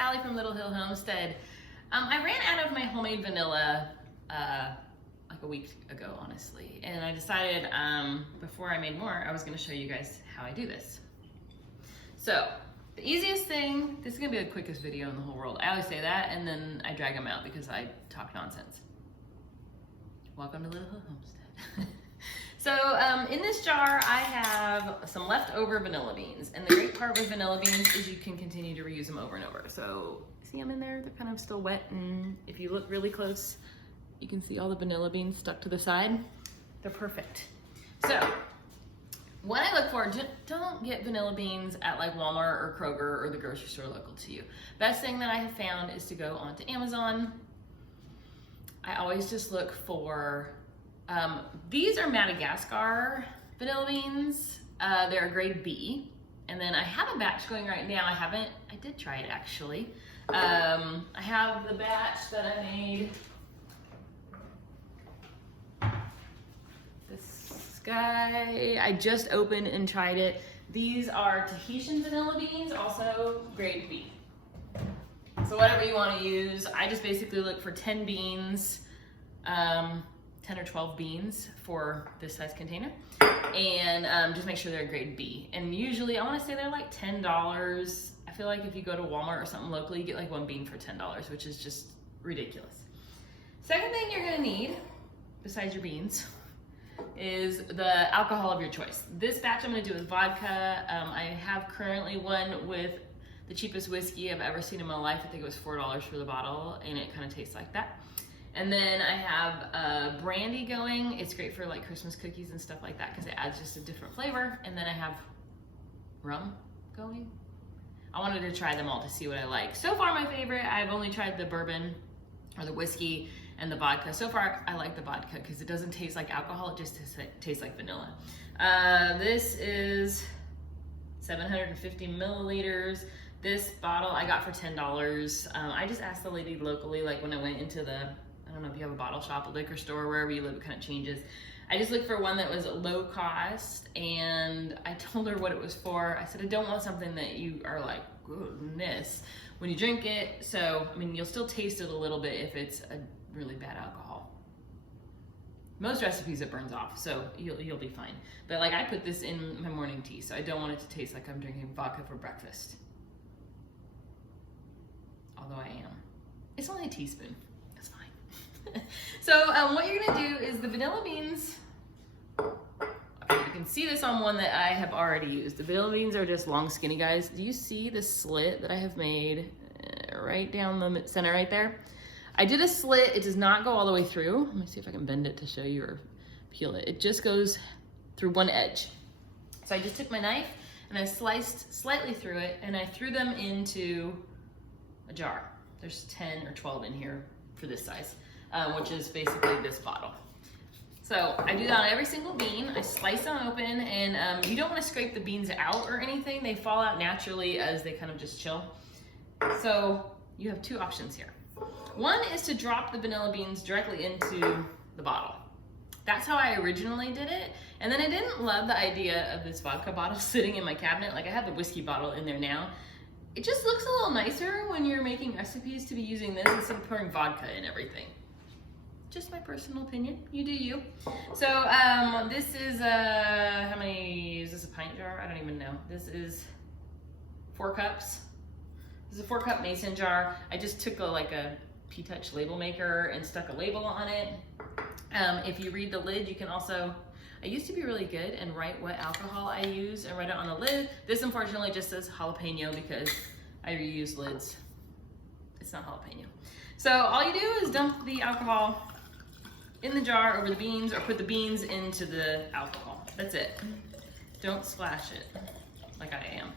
Ali from Little Hill Homestead. I ran out of my homemade vanilla like a week ago, honestly, and I decided before I made more, I was going to show you guys how I do this. So the easiest thing, this is going to be the quickest video in the whole world. I always say that, and then I drag them out because I talk nonsense. Welcome to Little Hill Homestead. So in this jar, I have some leftover vanilla beans. And the great part with vanilla beans is you can continue to reuse them over and over. So see them in there? They're kind of still wet. And if you look really close, you can see all the vanilla beans stuck to the side. They're perfect. So what I look for, don't get vanilla beans at like Walmart or Kroger or the grocery store local to you. Best thing that I have found is to go onto Amazon. I always just look for these are Madagascar vanilla beans. They're a grade B. And then I have a batch going right now. I did try it actually. I have the batch that I made. This guy, I just opened and tried it. These are Tahitian vanilla beans, also grade B. So whatever you want to use, I just basically look for 10 beans, 10 or 12 beans for this size container, and just make sure they're grade B. And usually I want to say they're like $10. I feel like if you go to Walmart or something locally, you get like one bean for $10, which is just ridiculous. Second thing you're gonna need, besides your beans, is the alcohol of your choice. This batch I'm gonna do with vodka. I have currently one with the cheapest whiskey I've ever seen in my life. I think it was $4 for the bottle, and it kind of tastes like that. And then I have brandy going. It's great for like Christmas cookies and stuff like that because it adds just a different flavor. And then I have rum going. I wanted to try them all to see what I like. So far my favorite, I've only tried the bourbon or the whiskey and the vodka. So far I like the vodka because it doesn't taste like alcohol, it just tastes like vanilla. This is 750 milliliters. This bottle I got for $10. I just asked the lady locally, like when I went into the, I don't know if you have a bottle shop, a liquor store, wherever you live, it kind of changes. I just looked for one that was low cost, and I told her what it was for. I said, I don't want something that you are like, goodness, when you drink it. So, I mean, you'll still taste it a little bit if it's a really bad alcohol. Most recipes it burns off, so you'll be fine. But like I put this in my morning tea, so I don't want it to taste like I'm drinking vodka for breakfast. Although I am. It's only a teaspoon. It's fine. So what you're gonna do is the vanilla beans. Okay, you can see this on one that I have already used. The vanilla beans are just long, skinny guys. Do you see the slit that I have made right down the center right there? I did a slit. It does not go all the way through. Let me see if I can bend it to show you or peel it. It just goes through one edge. So I just took my knife and I sliced slightly through it, and I threw them into a jar. There's 10 or 12 in here for this size, which is basically this bottle. So I do that on every single bean. I slice them open, and you don't want to scrape the beans out or anything. They fall out naturally as they kind of just chill. So you have two options here. One is to drop the vanilla beans directly into the bottle. That's how I originally did it. And then I didn't love the idea of this vodka bottle sitting in my cabinet. Like I have the whiskey bottle in there now. It just looks a little nicer when you're making recipes to be using this instead of pouring vodka in everything. Just my personal opinion. You do you. So this is how many, is this a pint jar? I don't even know. This is 4 cups. This is a 4-cup mason jar. I just took like a P-Touch label maker and stuck a label on it. If you read the lid, you can also, I used to be really good and write what alcohol I use and write it on the lid. This unfortunately just says jalapeno because I reuse lids. It's not jalapeno. So all you do is dump the alcohol in the jar over the beans, or put the beans into the alcohol. That's it. Don't splash it like I am.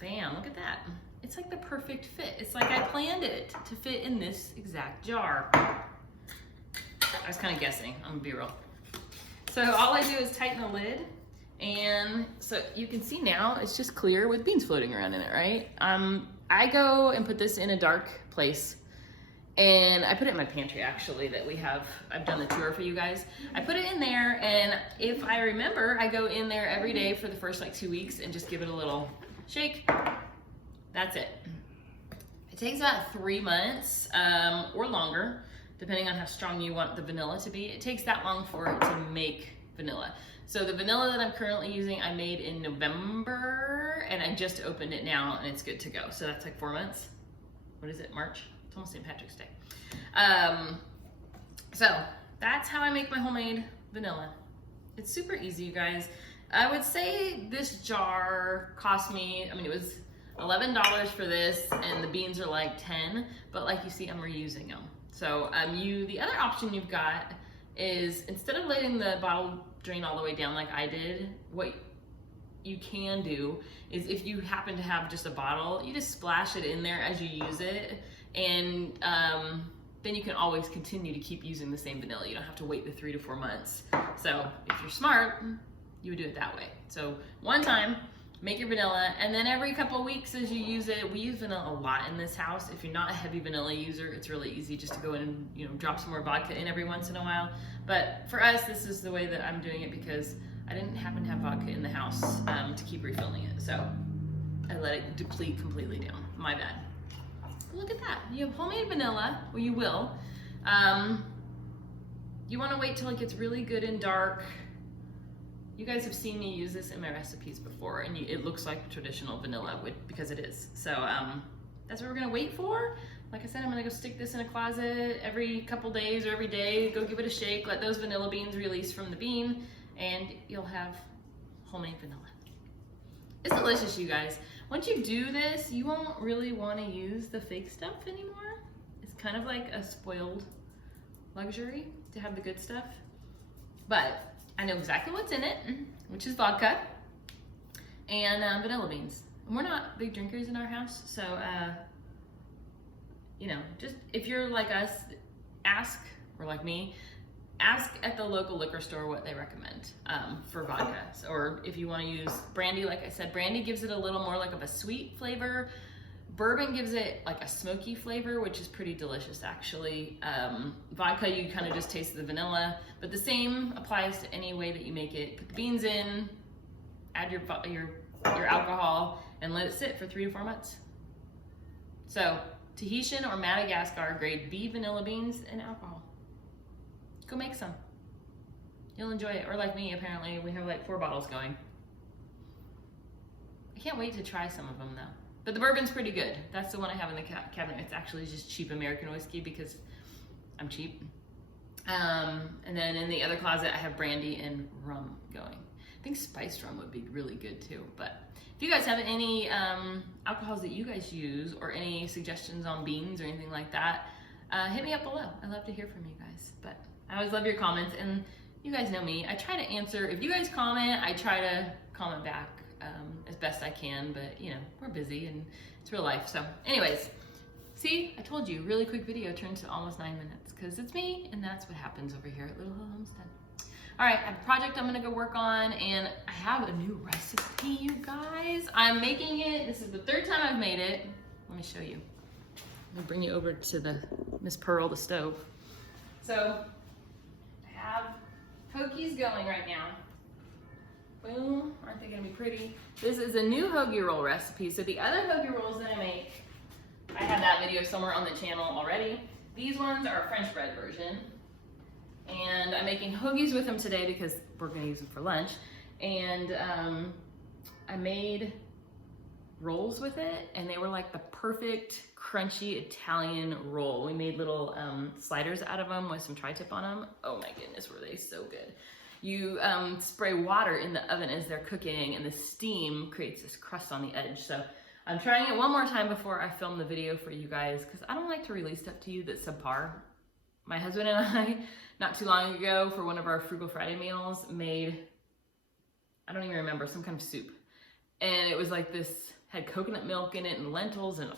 Bam, look at that. It's like the perfect fit. It's like I planned it to fit in this exact jar. I was kind of guessing, I'm gonna be real. So all I do is tighten the lid, and so you can see now it's just clear with beans floating around in it, right? I go and put this in a dark place, And I put it in my pantry actually that we have, I've done the tour for you guys. I put it in there, and if I remember, I go in there every day for the first like 2 weeks and just give it a little shake. That's it. It takes about 3 months or longer, depending on how strong you want the vanilla to be. It takes that long for it to make vanilla. So the vanilla that I'm currently using, I made in November, and I just opened it now, and it's good to go. So that's like 4 months. What is it, March? It's almost St. Patrick's Day. So that's how I make my homemade vanilla. It's super easy, you guys. I would say this jar cost me, I mean, it was $11 for this, and the beans are like 10, but like you see, I'm reusing them. So the other option you've got is, instead of letting the bottle drain all the way down like I did, what you can do is, if you happen to have just a bottle, you just splash it in there as you use it, and then you can always continue to keep using the same vanilla. You don't have to wait the 3 to 4 months. So if you're smart, you would do it that way. So one time, make your vanilla, and then every couple of weeks as you use it, we use vanilla a lot in this house. If you're not a heavy vanilla user, it's really easy just to go in and, you know, drop some more vodka in every once in a while. But for us, this is the way that I'm doing it because I didn't happen to have vodka in the house to keep refilling it. So I let it deplete completely down. My bad. Look at that. You have homemade vanilla, well, you will. You want to wait till it gets really good and dark. You guys have seen me use this in my recipes before, and it looks like traditional vanilla because it is. So that's what we're gonna wait for. Like I said, I'm gonna go stick this in a closet every couple days or every day, go give it a shake, let those vanilla beans release from the bean, and you'll have homemade vanilla. It's delicious, you guys. Once you do this, you won't really wanna use the fake stuff anymore. It's kind of like a spoiled luxury to have the good stuff. But I know exactly what's in it, which is vodka and vanilla beans. And we're not big drinkers in our house, so you know, just if you're like us, ask, or like me, ask at the local liquor store what they recommend for vodka. Or if you want to use brandy, like I said, brandy gives it a little more like of a sweet flavor. Bourbon gives it like a smoky flavor, which is pretty delicious actually. Vodka, you kind of just taste the vanilla, but the same applies to any way that you make it. Put the beans in, add your alcohol, and let it sit for 3 to 4 months. So Tahitian or Madagascar grade B vanilla beans and alcohol. Go make some. You'll enjoy it. Or like me, apparently we have like 4 bottles going. I can't wait to try some of them though. But the bourbon's pretty good. That's the one I have in the cabinet. It's actually just cheap American whiskey because I'm cheap. And then in the other closet, I have brandy and rum going. I think spiced rum would be really good too. But if you guys have any alcohols that you guys use, or any suggestions on beans or anything like that, hit me up below. I love to hear from you guys. But I always love your comments, and you guys know me. I try to answer. If you guys comment, I try to comment back as best I can, but you know, we're busy and it's real life. So anyways, see, I told you, really quick video turned to almost 9 minutes because it's me, and that's what happens over here at Little Hill Homestead. All right, I have a project I'm gonna go work on, and I have a new recipe, you guys. I'm making it, this is the 3rd time I've made it. Let me show you. I'm gonna bring you over to the Miss Pearl, the stove. So I have hoagies going right now. Boom, aren't they gonna be pretty? This is a new hoagie roll recipe. So the other hoagie rolls that I make, I have that video somewhere on the channel already. These ones are a French bread version. And I'm making hoagies with them today because we're gonna use them for lunch. And I made rolls with it, and they were like the perfect crunchy Italian roll. We made little sliders out of them with some tri-tip on them. Oh my goodness, were they so good. You spray water in the oven as they're cooking, and the steam creates this crust on the edge. So I'm trying it one more time before I film the video for you guys, because I don't like to release stuff to you that's subpar. My husband and I, not too long ago, for one of our Frugal Friday meals, made, I don't even remember, some kind of soup. And it was like this, had coconut milk in it and lentils, and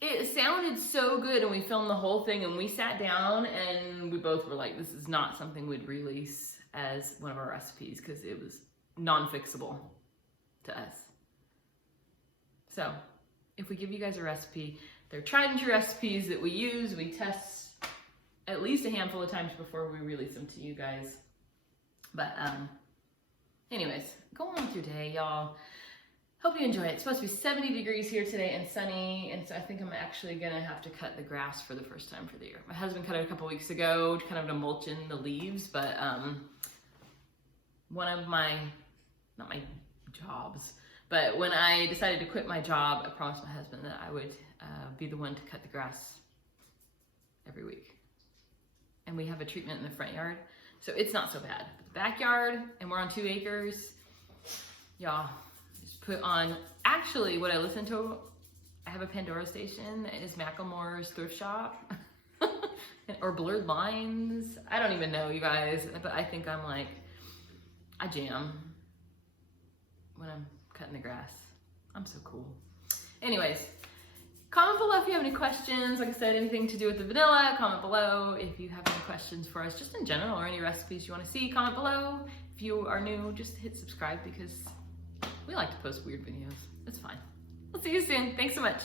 it sounded so good. And we filmed the whole thing, and we sat down and we both were like, this is not something we'd release as one of our recipes because it was non-fixable to us. So if we give you guys a recipe They're tried and true recipes that we use. We test at least a handful of times before we release them to you guys. But anyways, go on with your day, y'all. Hope you enjoy it. It's supposed to be 70 degrees here today and sunny, and so I think I'm actually gonna have to cut the grass for the first time for the year. My husband cut it a couple weeks ago, kind of to mulch in the leaves, but one of my, not my jobs, but when I decided to quit my job, I promised my husband that I would be the one to cut the grass every week. And we have a treatment in the front yard, so it's not so bad. But the backyard, and we're on 2 acres, y'all, just put on, actually what I listen to, I have a Pandora station that is Macklemore's Thrift Shop, or Blurred Lines, I don't even know, you guys, but I think I'm like, I jam when I'm cutting the grass. I'm so cool. Anyways, comment below if you have any questions. Like I said, anything to do with the vanilla, comment below. If you have any questions for us, just in general, or any recipes you want to see, comment below. If you are new, just hit subscribe because we like to post weird videos. It's fine. We'll see you soon. Thanks so much.